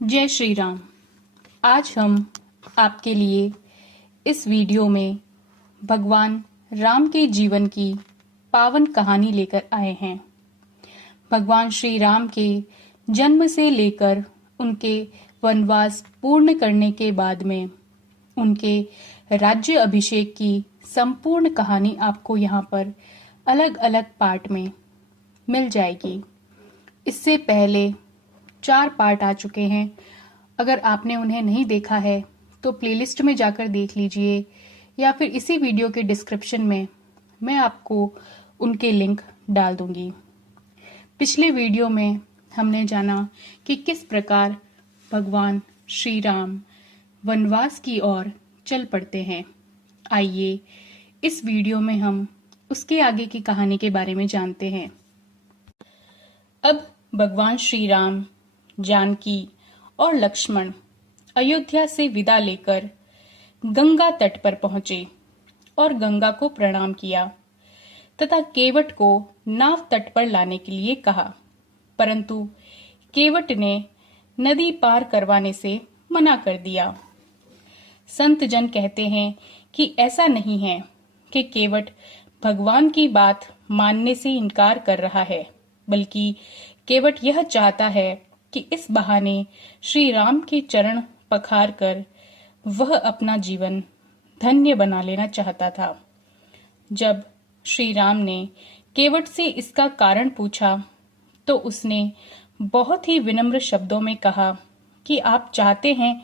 जय श्री राम। आज हम आपके लिए इस वीडियो में भगवान राम के जीवन की पावन कहानी लेकर आए हैं। भगवान श्री राम के जन्म से लेकर उनके वनवास पूर्ण करने के बाद में उनके राज्य अभिषेक की संपूर्ण कहानी आपको यहाँ पर अलग अलग पार्ट में मिल जाएगी। इससे पहले 4 पार्ट आ चुके हैं। अगर आपने उन्हें नहीं देखा है तो प्लेलिस्ट में जाकर देख लीजिए या फिर इसी वीडियो के डिस्क्रिप्शन में मैं आपको उनके लिंक डाल दूंगी। पिछले वीडियो में हमने जाना कि किस प्रकार भगवान श्री राम वनवास की ओर चल पड़ते हैं। आइए इस वीडियो में हम उसके आगे की कहानी के बारे में जानते हैं। अब भगवान श्री राम, जानकी और लक्ष्मण अयोध्या से विदा लेकर गंगा तट पर पहुंचे और गंगा को प्रणाम किया तथा केवट को नाव तट पर लाने के लिए कहा, परंतु केवट ने नदी पार करवाने से मना कर दिया। संत जन कहते हैं कि ऐसा नहीं है कि केवट भगवान की बात मानने से इनकार कर रहा है, बल्कि केवट यह चाहता है कि इस बहाने श्री राम के चरण पखार कर वह अपना जीवन धन्य बना लेना चाहता था। जब श्री राम ने केवट से इसका कारण पूछा तो उसने बहुत ही विनम्र शब्दों में कहा कि आप चाहते हैं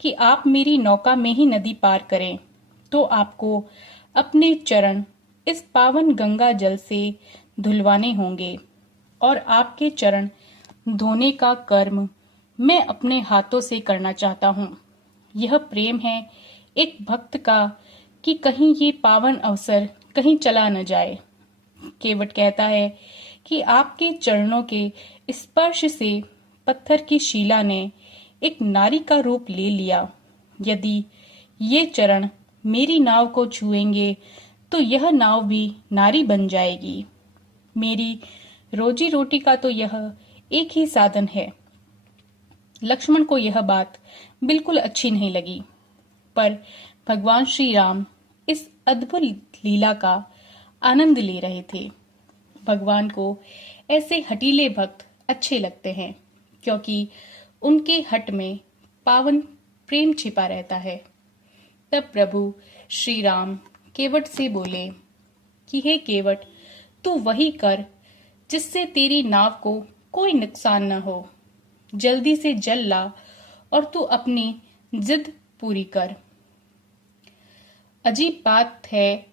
कि आप मेरी नौका में ही नदी पार करें, तो आपको अपने चरण इस पावन गंगा जल से धुलवाने होंगे और आपके चरण धोने का कर्म मैं अपने हाथों से करना चाहता हूँ। यह प्रेम है एक भक्त का कि कहीं ये पावन अवसर कहीं चला न जाए। केवट कहता है कि आपके चरणों के स्पर्श से पत्थर की शिला ने एक नारी का रूप ले लिया। यदि ये चरण मेरी नाव को छुएंगे तो यह नाव भी नारी बन जाएगी। मेरी रोजी रोटी का तो यह एक ही साधन है। लक्ष्मण को यह बात बिल्कुल अच्छी नहीं लगी, पर भगवान श्री राम इस अद्भुत लीला का आनंद ले रहे थे। भगवान को ऐसे हठीले भक्त अच्छे लगते हैं क्योंकि उनके हठ में पावन प्रेम छिपा रहता है। तब प्रभु श्री राम केवट से बोले कि हे केवट, तू वही कर जिससे तेरी नाव को कोई नुकसान न हो। जल्दी से जल ला और तू अपनी जिद पूरी कर। अजीब बात है,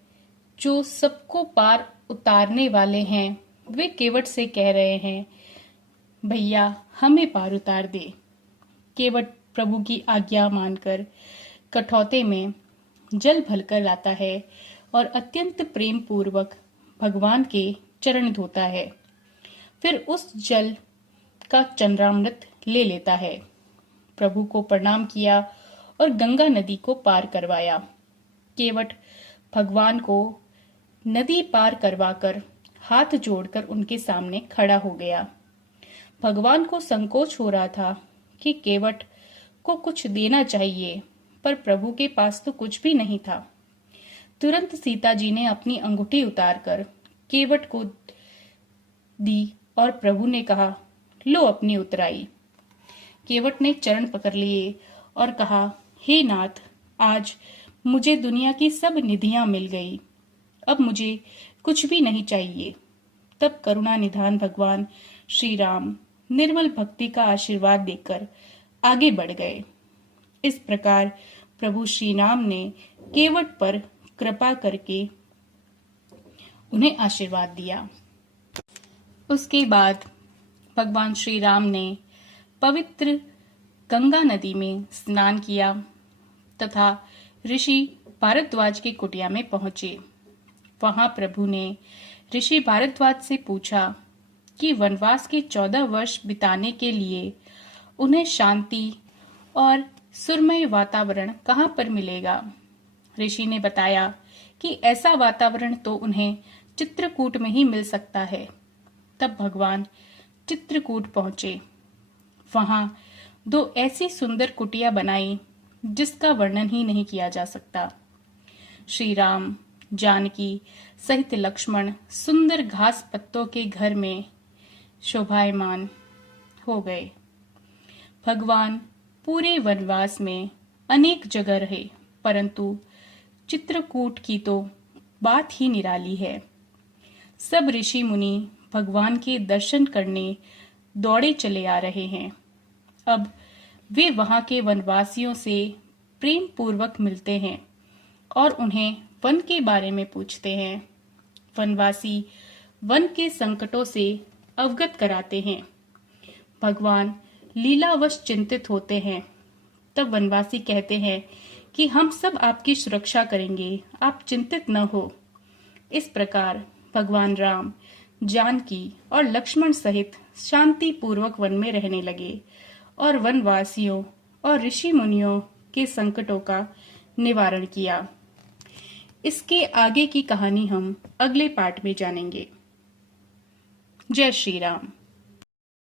जो सबको पार उतारने वाले हैं वे केवट से कह रहे हैं, भैया हमें पार उतार दे। केवट प्रभु की आज्ञा मानकर कठौते में जल भरकर लाता है और अत्यंत प्रेम पूर्वक भगवान के चरण धोता है। फिर उस जल का चंद्रामृत ले लेता है। प्रभु को प्रणाम किया और गंगा नदी को पार करवाया। केवट भगवान को नदी पार करवाकर हाथ जोड़कर उनके सामने खड़ा हो गया। भगवान को संकोच हो रहा था कि केवट को कुछ देना चाहिए, पर प्रभु के पास तो कुछ भी नहीं था। तुरंत सीता जी ने अपनी अंगूठी उतारकर केवट को दी और प्रभु ने कहा, लो अपनी उतराई। केवट ने चरण पकड़ लिए और कहा, हे नाथ, आज मुझे दुनिया की सब निधियां मिल गई, अब मुझे कुछ भी नहीं चाहिए। तब करुणा निधान भगवान श्री राम निर्मल भक्ति का आशीर्वाद देकर आगे बढ़ गए। इस प्रकार प्रभु श्री राम ने केवट पर कृपा करके उन्हें आशीर्वाद दिया। उसके बाद भगवान श्री राम ने पवित्र गंगा नदी में स्नान किया तथा ऋषि भारद्वाज की कुटिया में पहुंचे। वहां प्रभु ने ऋषि भारद्वाज से पूछा कि वनवास के 14 वर्ष बिताने के लिए उन्हें शांति और सुरमय वातावरण कहाँ पर मिलेगा। ऋषि ने बताया कि ऐसा वातावरण तो उन्हें चित्रकूट में ही मिल सकता है। तब भगवान चित्रकूट पहुंचे। वहां दो ऐसी सुंदर कुटिया बनाई जिसका वर्णन ही नहीं किया जा सकता। श्री राम, जानकी सहित लक्ष्मण सुंदर घास पत्तों के घर में शोभायमान हो गए। भगवान पूरे वनवास में अनेक जगह रहे, परंतु चित्रकूट की तो बात ही निराली है। सब ऋषि मुनि भगवान के दर्शन करने दौड़े चले आ रहे हैं। अब वे वहां के वनवासियों से प्रेम पूर्वक मिलते हैं और उन्हें वन के बारे में पूछते हैं। वनवासी वन के संकटों से अवगत कराते हैं। भगवान लीलावश चिंतित होते हैं। तब वनवासी कहते हैं कि हम सब आपकी सुरक्षा करेंगे, आप चिंतित न हो। इस प्रकार भगवान राम, जानकी और लक्ष्मण सहित शांति पूर्वक वन में रहने लगे और वनवासियों और ऋषि मुनियों के संकटों का निवारण किया। इसके आगे की कहानी हम अगले पार्ट में जानेंगे। जय श्री राम।